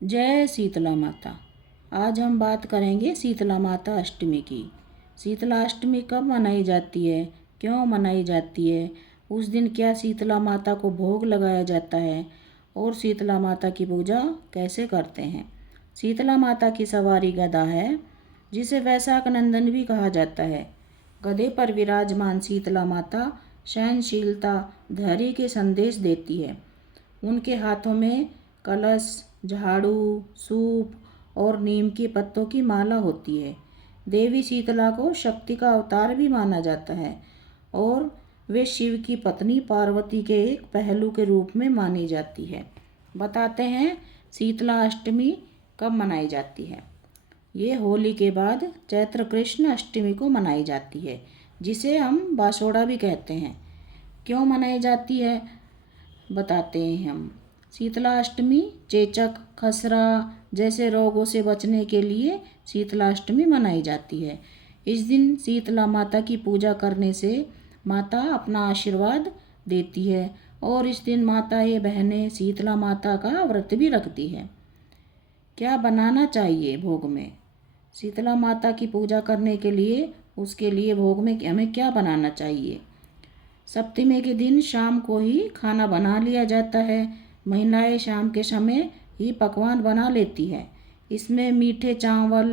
जय शीतला माता। आज हम बात करेंगे शीतला माता अष्टमी की। शीतला अष्टमी कब मनाई जाती है, क्यों मनाई जाती है, उस दिन क्या शीतला माता को भोग लगाया जाता है और शीतला माता की पूजा कैसे करते हैं। शीतला माता की सवारी गदा है, जिसे वैशाख नंदन भी कहा जाता है। गधे पर विराजमान शीतला माता सहनशीलता, धैर्य के संदेश देती है। उनके हाथों में कलश, झाड़ू, सूप और नीम के पत्तों की माला होती है। देवी शीतला को शक्ति का अवतार भी माना जाता है और वे शिव की पत्नी पार्वती के एक पहलू के रूप में मानी जाती है। बताते हैं शीतला अष्टमी कब मनाई जाती है। ये होली के बाद चैत्र कृष्ण अष्टमी को मनाई जाती है, जिसे हम बासोड़ा भी कहते हैं। क्यों मनाई जाती है बताते हैं हम। शीतला अष्टमी चेचक, खसरा जैसे रोगों से बचने के लिए शीतला अष्टमी मनाई जाती है। इस दिन शीतला माता की पूजा करने से माता अपना आशीर्वाद देती है और इस दिन माताएं बहनें शीतला माता का व्रत भी रखती है। क्या बनाना चाहिए भोग में? शीतला माता की पूजा करने के लिए उसके लिए भोग में हमें क्या बनाना चाहिए? सप्तमी के दिन शाम को ही खाना बना लिया जाता है। महिलाएं शाम के समय ही पकवान बना लेती है। इसमें मीठे चावल,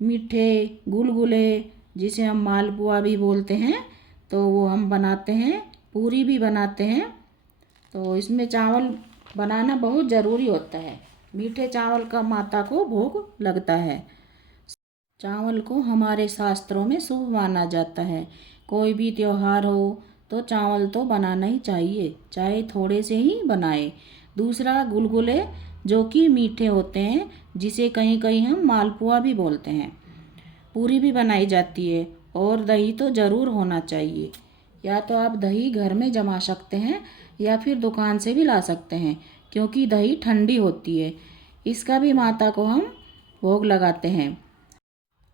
मीठे गुलगुले, जिसे हम मालपुआ भी बोलते हैं, तो वो हम बनाते हैं। पूरी भी बनाते हैं। तो इसमें चावल बनाना बहुत ज़रूरी होता है। मीठे चावल का माता को भोग लगता है। चावल को हमारे शास्त्रों में शुभ माना जाता है। कोई भी त्योहार हो तो चावल तो बनाना ही चाहिए, चाहे थोड़े से ही बनाए। दूसरा गुलगुले, जो कि मीठे होते हैं, जिसे कहीं कहीं हम मालपुआ भी बोलते हैं। पूरी भी बनाई जाती है और दही तो ज़रूर होना चाहिए। या तो आप दही घर में जमा सकते हैं या फिर दुकान से भी ला सकते हैं, क्योंकि दही ठंडी होती है। इसका भी माता को हम भोग लगाते हैं।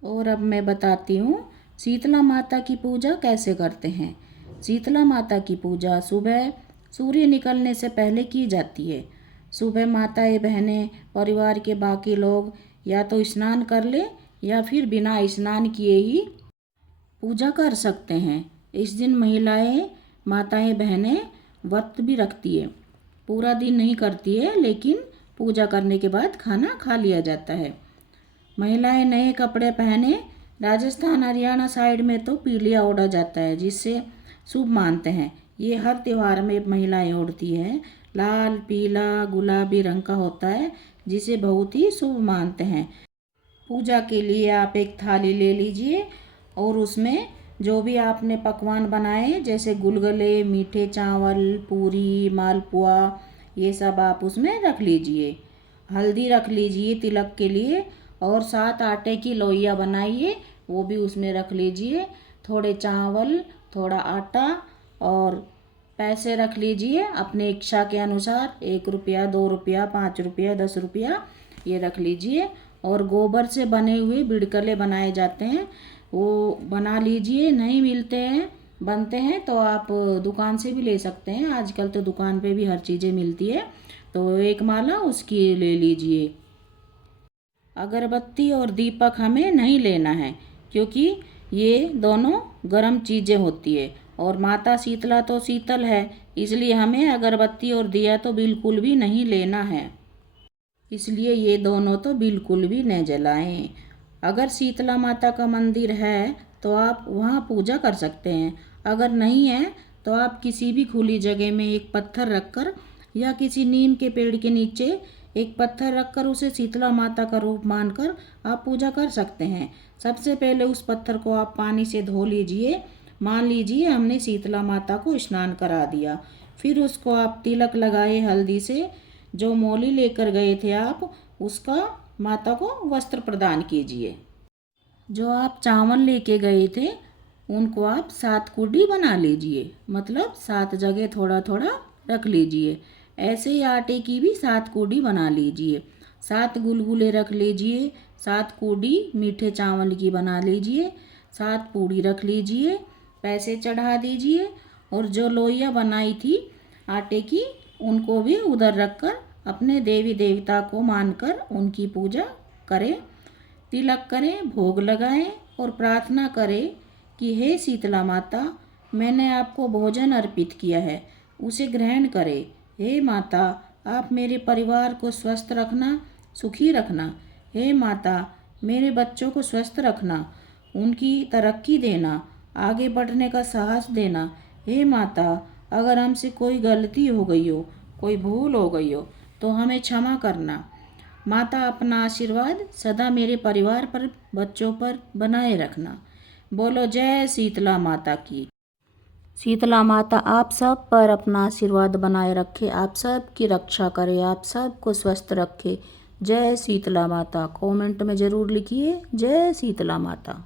और अब मैं बताती हूँ शीतला माता की पूजा कैसे करते हैं। शीतला माता की पूजा सुबह सूर्य निकलने से पहले की जाती है। सुबह माताएं बहनें परिवार के बाकी लोग या तो स्नान कर ले या फिर बिना स्नान किए ही पूजा कर सकते हैं। इस दिन महिलाएं, माताएं बहनें व्रत भी रखती है। पूरा दिन नहीं करती है, लेकिन पूजा करने के बाद खाना खा लिया जाता है। महिलाएं नए कपड़े पहने। राजस्थान हरियाणा साइड में तो पीलिया ओढ़ा जाता है, जिससे शुभ मानते हैं। ये हर त्यौहार में महिलाएं ओढ़ती हैं। लाल, पीला, गुलाबी रंग का होता है, जिसे बहुत ही शुभ मानते हैं। पूजा के लिए आप एक थाली ले लीजिए और उसमें जो भी आपने पकवान बनाए, जैसे गुलगुले, मीठे चावल, पूरी, मालपुआ, ये सब आप उसमें रख लीजिए। हल्दी रख लीजिए तिलक के लिए और 7 आटे की लोइयाँ बनाइए, वो भी उसमें रख लीजिए। थोड़े चावल, थोड़ा आटा और पैसे रख लीजिए अपने इच्छा के अनुसार। 1 रुपया, 2 रुपया, 5 रुपया, 10 रुपया, ये रख लीजिए। और गोबर से बने हुए बिड़कले बनाए जाते हैं, वो बना लीजिए। नहीं मिलते हैं, बनते हैं, तो आप दुकान से भी ले सकते हैं। आजकल तो दुकान पे भी हर चीज़ें मिलती है, तो एक माला उसकी ले लीजिए। अगरबत्ती और दीपक हमें नहीं लेना है, क्योंकि ये दोनों गर्म चीज़ें होती है और माता शीतला तो शीतल है, इसलिए हमें अगरबत्ती और दिया तो बिल्कुल भी नहीं लेना है। इसलिए ये दोनों तो बिल्कुल भी न जलाएं। अगर शीतला माता का मंदिर है तो आप वहाँ पूजा कर सकते हैं। अगर नहीं है तो आप किसी भी खुली जगह में एक पत्थर रखकर या किसी नीम के पेड़ के नीचे एक पत्थर रखकर उसे शीतला माता का रूप मानकर आप पूजा कर सकते हैं। सबसे पहले उस पत्थर को आप पानी से धो लीजिए। मान लीजिए हमने शीतला माता को स्नान करा दिया, फिर उसको आप तिलक लगाए हल्दी से। जो मौली लेकर गए थे आप, उसका माता को वस्त्र प्रदान कीजिए। जो आप चावल लेके गए थे उनको आप 7 कूडी बना लीजिए, मतलब 7 जगह थोड़ा थोड़ा रख लीजिए। ऐसे ही आटे की भी 7 कूडी बना लीजिए। 7 गुलगुले रख लीजिए। 7 कूडी मीठे चावल की बना लीजिए। 7 पूड़ी रख लीजिए। पैसे चढ़ा दीजिए और जो लोइयाँ बनाई थी आटे की, उनको भी उधर रखकर अपने देवी देवता को मानकर उनकी पूजा करें, तिलक करें, भोग लगाएं और प्रार्थना करें कि हे शीतला माता, मैंने आपको भोजन अर्पित किया है, उसे ग्रहण करें। हे माता, आप मेरे परिवार को स्वस्थ रखना, सुखी रखना। हे माता, मेरे बच्चों को स्वस्थ रखना, उनकी तरक्की देना, आगे बढ़ने का साहस देना। हे माता, अगर हमसे कोई गलती हो गई हो, कोई भूल हो गई हो तो हमें क्षमा करना। माता, अपना आशीर्वाद सदा मेरे परिवार पर, बच्चों पर बनाए रखना। बोलो जय शीतला माता की। शीतला माता आप सब पर अपना आशीर्वाद बनाए रखे, आप सब की रक्षा करे, आप सब को स्वस्थ रखे। जय शीतला माता। कमेंट में ज़रूर लिखिए जय शीतला माता।